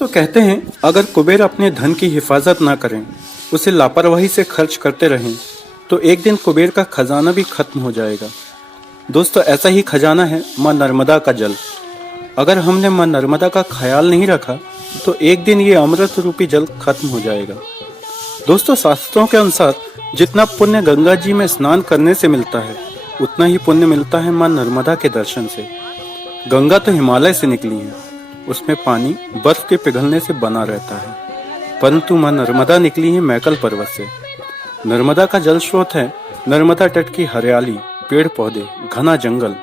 तो कहते हैं अगर कुबेर अपने धन की हिफाजत ना करें, उसे लापरवाही से खर्च करते रहें, तो एक दिन कुबेर का खजाना भी खत्म हो जाएगा। दोस्तों, ऐसा ही खजाना है माँ नर्मदा का जल। अगर हमने माँ नर्मदा का ख्याल नहीं रखा तो एक दिन ये अमृत रूपी जल खत्म हो जाएगा। दोस्तों, शास्त्रों के अनुसार जितना पुण्य गंगा जी में स्नान करने से मिलता है, उतना ही पुण्य मिलता है माँ नर्मदा के दर्शन से। गंगा तो हिमालय से निकली है, उसमें पानी बर्फ के पिघलने से बना रहता है, परंतु माँ नर्मदा निकली है मैकल पर्वत से। नर्मदा का जल स्रोत है नर्मदा तट की हरियाली, पेड़ पौधे, घना जंगल।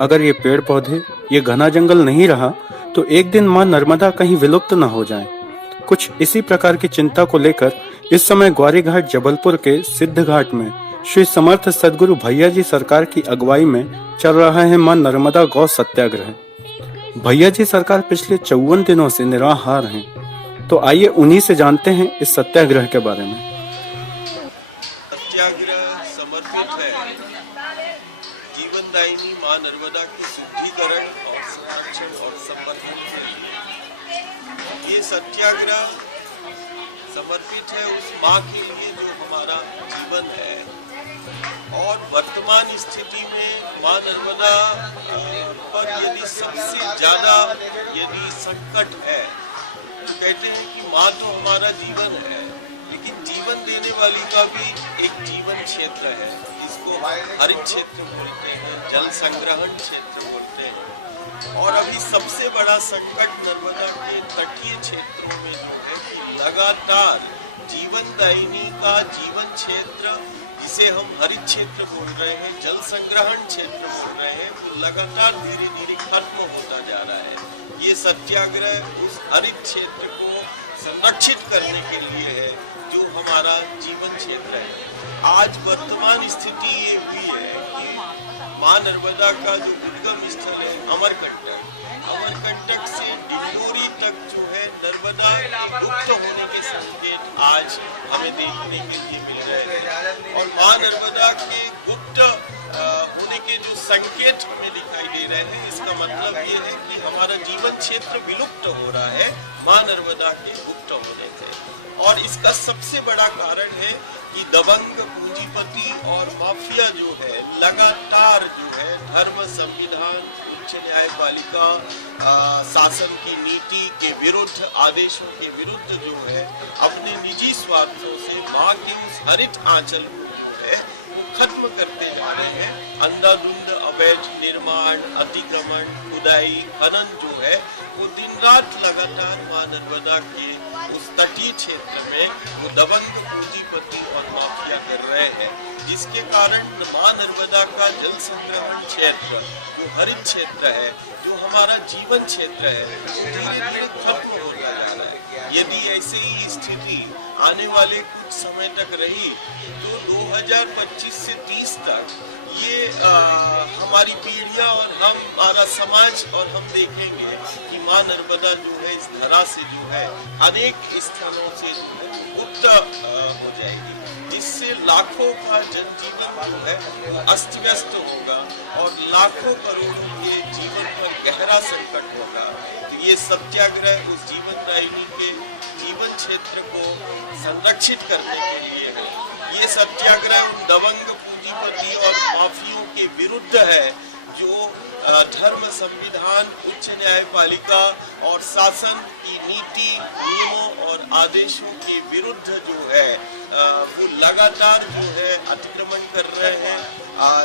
अगर ये पेड़ पौधे, ये घना जंगल नहीं रहा तो एक दिन माँ नर्मदा कहीं विलुप्त न हो जाए। कुछ इसी प्रकार की चिंता को लेकर इस समय ग्वारी घाट जबलपुर के सिद्ध घाट में श्री समर्थ सदगुरु भैया जी सरकार की अगुवाई में चल रहा है माँ नर्मदा गौ सत्याग्रह। भैया जी सरकार पिछले 54 दिनों से निराहार हैं, तो आइए उन्हीं से जानते हैं इस सत्याग्रह के बारे में। सत्याग्रह समर्पित है जीवनदायिनी माँ नर्मदा की शुद्धिकरण और संरक्षण और संवर्धन के लिए। ये सत्याग्रह समर्पित है उस माँ के लिए जो हमारा जीवन है, और वर्तमान स्थिति में माँ नर्मदा पर यदि सबसे ज्यादा यदि संकट है, तो कहते हैं कि माँ तो हमारा जीवन है, लेकिन जीवन देने वाली का भी एक जीवन क्षेत्र है, जिसको हरित क्षेत्र बोलते हैं, जल संग्रहण क्षेत्र बोलते हैं। और अभी सबसे बड़ा संकट नर्मदा के तटीय क्षेत्रों में जो है कि लगातार जीवनदायिनी का जीवन क्षेत्र, जिसे हम हरित क्षेत्र बोल रहे हैं, जल संग्रहण क्षेत्र बोल रहे हैं, वो लगातार धीरे धीरे खत्म होता जा रहा है। ये सत्याग्रह उस हरित क्षेत्र को संरक्षित करने के लिए है जो हमारा जीवन क्षेत्र है। आज वर्तमान स्थिति ये भी है कि माँ नर्मदा का जो उद्गम स्थल है अमरकंटक, अमरकंटक से डिंडोरी तक जो है नर्मदा गुप्त होने के संकेत आज हमें देखने के लिए मिल रहे हैं। और माँ नर्मदा के गुप्त होने के जो संकेत हमें दिखाई दे रहे हैं, इसका मतलब ये है कि हमारा जीवन क्षेत्र विलुप्त हो रहा है माँ नर्मदा के गुप्त होने से। और इसका सबसे बड़ा कारण है कि दबंग पूंजीपति और माफिया जो है लगातार जो है धर्म, संविधान, उच्च न्यायपालिका शासन की नीति के विरुद्ध, आदेशों के विरुद्ध जो है अपने निजी स्वार्थों से माँ के उस हरित आंचल को जो है वो खत्म करते जा रहे हैं। अंधाधुंध अवैध निर्माण, अतिक्रमण, खुदाई, खनन जो है वो दिन रात लगातार माँ नर्मदा के उस तटीय क्षेत्र में वो दबंग पूंजीपति और माफिया कर रहे हैं, जिसके कारण माँ नर्मदा का जल संग्रहण क्षेत्र जो हरित क्षेत्र है, जो हमारा जीवन क्षेत्र है, धीरे धीरे खत्म होता जा रहा है। यदि ऐसे ही स्थिति आने वाले कुछ समय तक रही तो 2025 से 30 तक ये हमारी पीढ़ियां और हमारा समाज और हम देखेंगे कि माँ नर्मदा जो है इस धरा से जो है अनेक स्थलों से गुप्त हो जाएगी, जिससे लाखों का जनजीवन जो है वो अस्त व्यस्त होगा और लाखों करोड़ों के जीवन पर गहरा संकट होगा। तो ये सत्याग्रह उस जीवनदायिनी के जीवन क्षेत्र को संरक्षित करने के लिए है। ये सत्याग्रह उन दबंग पूंजीपति और माफियों के विरुद्ध है जो धर्म, संविधान, उच्च न्यायपालिका और शासन की नीति, नियमों और आदेशों के विरुद्ध जो है वो लगातार जो है अतिक्रमण कर रहे हैं,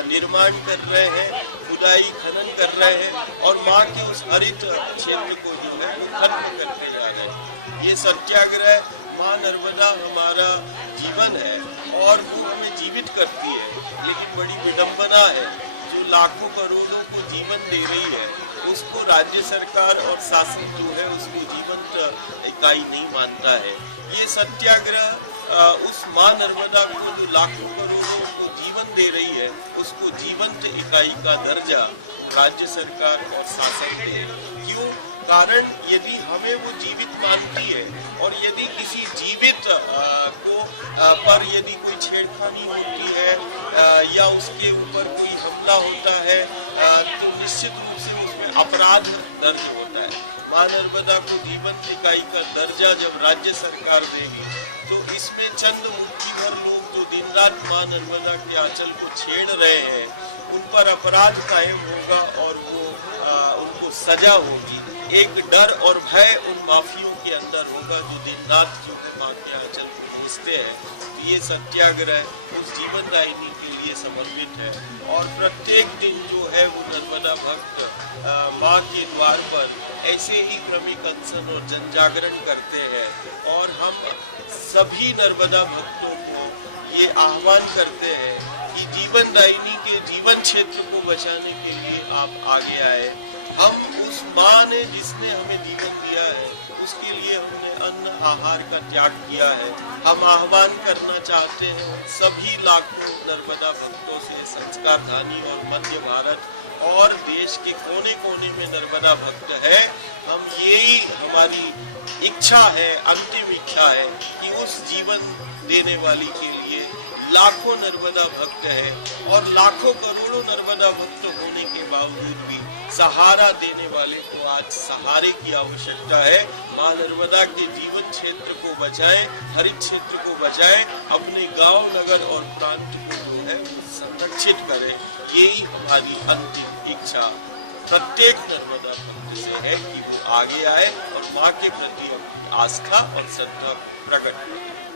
निर्माण कर रहे हैं, खुदाई खनन कर रहे हैं और माँ के उस हरित क्षेत्र को जो है वो खत्म करते जा रहे हैं। ये सत्याग्रह माँ नर्मदा हमारा जीवन है और वो हमें जीवित करती है, लेकिन बड़ी विडंबना है जो लाखों करोड़ों को जीवन दे रही है उसको राज्य सरकार और शासन जो है उसको जीवंत इकाई नहीं मानता है। ये सत्याग्रह उस माँ नर्मदा को जो लाखों करोड़ों को जीवन दे रही है उसको जीवंत इकाई का दर्जा राज्य सरकार और शासन दे। क्यों? कारण यदि हमें वो जीवित मानती है और यदि किसी जीवित को पर यदि कोई छेड़खानी होती है या उसके ऊपर कोई हमला होता है तो निश्चित रूप से उसमें अपराध दर्ज होता है। मां नर्मदा को जीवंत इकाई का दर्जा जब राज्य सरकार देगी तो इसमें चंद मुट्ठी भर लोग जो दिन रात मां नर्मदा के आंचल को छेड़ रहे हैं उन पर अपराध कायम होगा और वो उनको सजा होगी। एक डर और भय उन माफियों के अंदर होगा जो दिन रात जो है मां के आंचल को भेजते हैं। तो ये सत्याग्रह उस जीवन दायिनी के लिए समर्पित है और प्रत्येक दिन जो है वो नर्मदा भक्त मां के द्वार पर ऐसे ही क्रमिक अनशन और जन जागरण करते हैं और हम सभी नर्मदा भक्तों को ये आह्वान करते हैं कि जीवन दायिनी के जीवन क्षेत्र को बचाने के लिए आप आगे आए। हम उस मां ने जिसने हमें जीवन दिया है उसके लिए हमने अन्न आहार का त्याग किया है। हम आह्वान करना चाहते हैं सभी लाखों नर्मदा भक्तों से, संस्कारधानी और मध्य भारत और देश के कोने कोने में नर्मदा भक्त है। हम यही हमारी इच्छा है, अंतिम इच्छा है कि उस जीवन देने वाली के लिए लाखों नर्मदा भक्त है और लाखों करोड़ों नर्मदा भक्त होने के बावजूद भी सहारा देने वाले को आज सहारे की आवश्यकता है। मां नर्मदा के जीवन क्षेत्र को बचाएं, हरित क्षेत्र को बचाएं, अपने गांव, नगर और प्रांत को जो है संरक्षित करें। यही हमारी अंतिम इच्छा प्रत्येक नर्मदा भक्त से है कि वो आगे आए और मां के प्रति आस्था और श्रद्धा प्रकट करें।